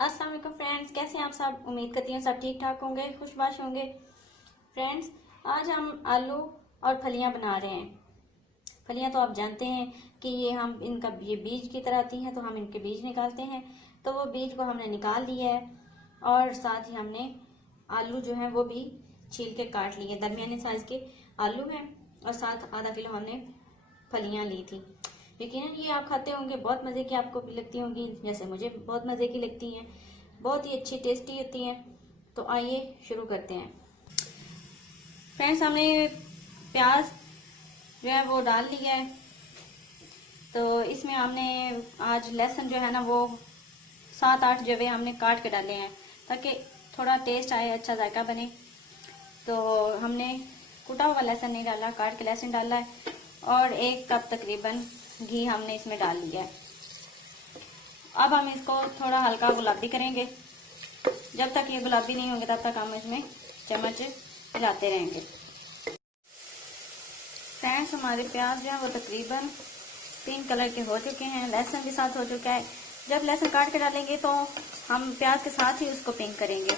अस्सलाम वालेकुम फ्रेंड्स, कैसे हैं आप सब। उम्मीद करती हूँ सब ठीक ठाक होंगे, खुशबाश होंगे। फ्रेंड्स, आज हम आलू और फलियां बना रहे हैं। फलियां तो आप जानते हैं कि ये बीज की तरह आती हैं, तो हम इनके बीज निकालते हैं। तो वो बीज को हमने निकाल लिया है और साथ ही हमने आलू जो है वो भी छील के काट लिए। दरमियाने साइज के आलू हैं और साथ आधा किलो हमने फलियां ली थी। यकीनन ये आप खाते होंगे, बहुत मज़े की आपको भी लगती होंगी, जैसे मुझे बहुत मज़े की लगती हैं। बहुत ही अच्छी टेस्टी होती हैं। तो आइए शुरू करते हैं। फ्रेंड्स, हमने प्याज जो है वो डाल लिया है। तो इसमें हमने आज लहसुन जो है ना वो 7-8 जवे हमने काट के डाले हैं, ताकि थोड़ा टेस्ट आए, अच्छा जायका बने। तो हमने कुटा हुआ लहसुन नहीं डाला, काट के लहसुन डाला है। और 1 कप तकरीबन घी हमने इसमें डाल लिया है। अब हम इसको थोड़ा हल्का गुलाबी करेंगे। जब तक ये गुलाबी नहीं होंगे तब तक हम इसमें चम्मच हिलाते रहेंगे। फ्रेंड्स, हमारे प्याज जो है वो तकरीबन 3 कलर के हो चुके हैं, लहसुन भी साथ हो चुका है। जब लहसुन काट के डालेंगे तो हम प्याज के साथ ही उसको पिंक करेंगे,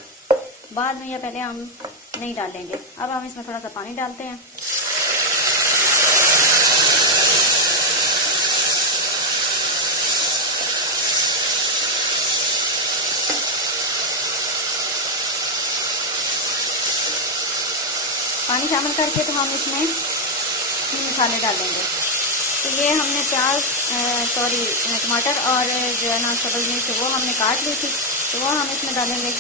बाद में या पहले हम नहीं डालेंगे। अब हम इसमें थोड़ा सा पानी डालते हैं। पानी शामिल करके तो हम इसमें मसाले डालेंगे। तो ये हमने टमाटर और जो है ना सब्ज़ मिर्च वो हमने काट ली थी, तो वो हम इसमें डालेंगे।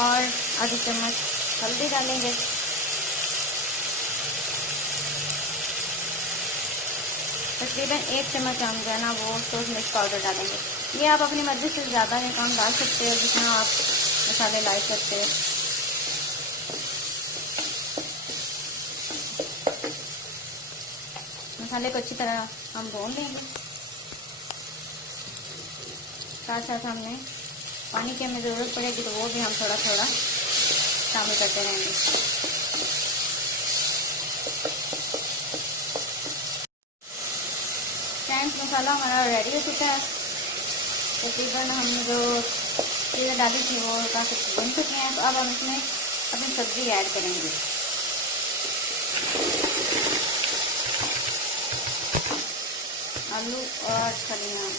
और आधी चम्मच हल्दी डालेंगे। तकरीबन 1 चम्मच हम जो है ना वो सोस मिर्च पाउडर डालेंगे। ये आप अपनी मर्जी से ज़्यादा या कम डाल सकते हो, जितना आप मसाले लाइक करते हो। मसाले को अच्छी तरह हम भून लेंगे। साथ साथ हमने पानी की हमें ज़रूरत पड़ेगी, तो वो भी हम थोड़ा थोड़ा शामिल करते रहेंगे। फ्रेंड्स, मसाला हमारा रेडी हो चुका है। तकरीबन हमने जो चीज़ें डाली थी वो काफ़ी बन चुकी हैं। तो अब हम इसमें अपनी सब्ज़ी ऐड करेंगे। आलू और फलियाँ।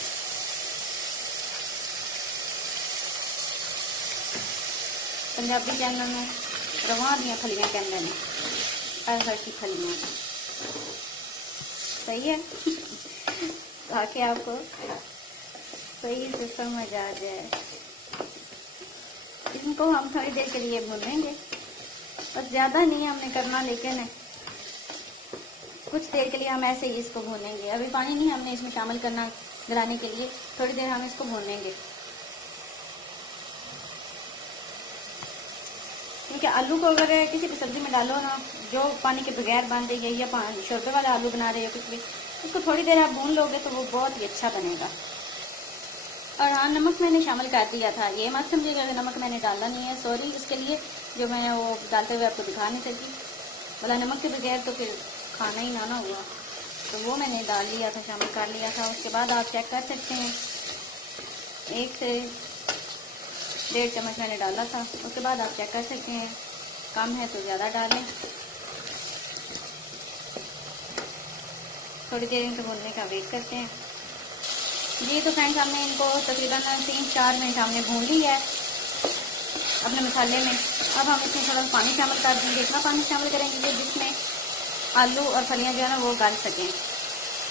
पंजाबी चैनल में रवां दियां फलियां कहते हैं, अरहर की फलियां। सही है ताकि आपको सही से समझ आ जाए। इनको हम थोड़ी देर के लिए भूनेंगे, बस ज़्यादा नहीं हमने करना, लेकिन कुछ देर के लिए हम ऐसे ही इसको भूनेंगे। अभी पानी नहीं हमने इसमें शामिल करना गलाने के लिए, थोड़ी देर हम इसको भूनेंगे। क्योंकि आलू को अगर किसी भी सब्जी में डालो ना, जो पानी के बगैर बन रही है या शोरबे वाला आलू बना रहे हो कुछ भी, उसको थोड़ी देर आप भून लोगे तो वो बहुत ही अच्छा बनेगा। और हाँ, नमक मैंने शामिल कर दिया था। ये मत समझिएगा कि नमक मैंने डाला नहीं है, सॉरी इसके लिए, जो मैं वो डालते हुए आपको दिखा नहीं सकी। बोला नमक के बगैर तो फिर खाना ही ना हुआ, तो वो मैंने डाल लिया था, शामिल कर लिया था। उसके बाद आप चेक कर सकते हैं, 1 से 1.5 चम्मच मैंने डाला था। उसके बाद आप चेक कर सकते हैं, कम है तो ज़्यादा डालें। थोड़ी देर इनको भूनने का वेट करते हैं। जी तो फ्रेंड्स, हमने इनको तकरीबन 3-4 मिनट हमने भून लिया है अपने मसाले में। अब हम इसमें थोड़ा पानी शामिल कर देंगे। इतना पानी शामिल करेंगे जिसमें आलू और फलियां जो है ना वो गल सकें।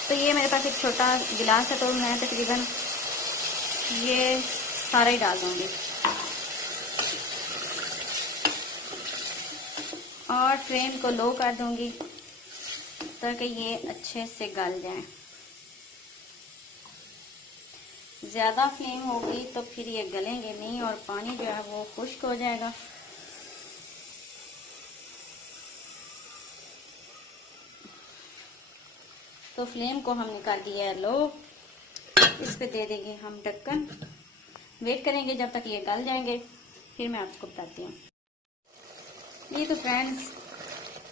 तो ये मेरे पास एक छोटा गिलास है, तो मैं तकरीबन ये सारा ही डाल दूँगी और फ्लेम को लो कर दूँगी ताकि ये अच्छे से गल जाए। ज़्यादा फ्लेम होगी तो फिर ये गलेंगे नहीं और पानी जो है वो खुश्क हो जाएगा। तो फ्लेम को हमने कर दिया है लो। इस पे दे देंगे हम ढक्कन, वेट करेंगे जब तक ये गल जाएंगे, फिर मैं आपको बताती हूँ। ये तो फ्रेंड्स,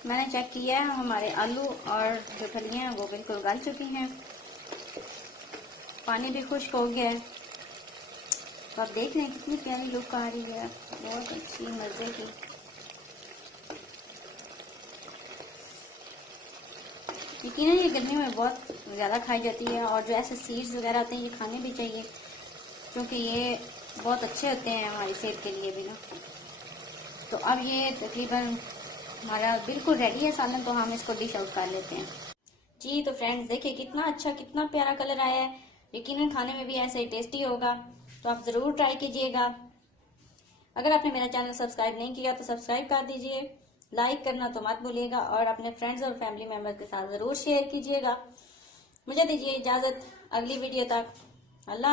मैंने चेक किया है, हमारे आलू और जो फलियां हैं वो बिल्कुल गल चुकी हैं पानी भी खुश्क हो गया है। तो आप देख रहे हैं कितनी प्यारी लुक आ रही है, बहुत अच्छी मज़े की। यकीनन ये गर्मी में बहुत ज़्यादा खाई जाती है, और जो ऐसे सीड्स वगैरह आते हैं ये खाने भी चाहिए, क्योंकि ये बहुत अच्छे होते हैं हमारी सेहत के लिए भी ना। तो अब ये तकरीबन हमारा बिल्कुल रेडी है सालन, तो हम इसको डिश आउट कर लेते हैं। जी तो फ्रेंड्स देखिए कितना अच्छा कितना प्यारा कलर आया है, यकीनन खाने में भी ऐसे ही टेस्टी होगा। तो आप ज़रूर ट्राई कीजिएगा। अगर आपने मेरा चैनल सब्सक्राइब नहीं किया तो सब्सक्राइब कर दीजिए, लाइक करना तो मत भूलिएगा, और अपने फ्रेंड्स और फैमिली मेम्बर्स के साथ ज़रूर शेयर कीजिएगा। मुझे दीजिए इजाज़त, अगली वीडियो तक। अल्लाह।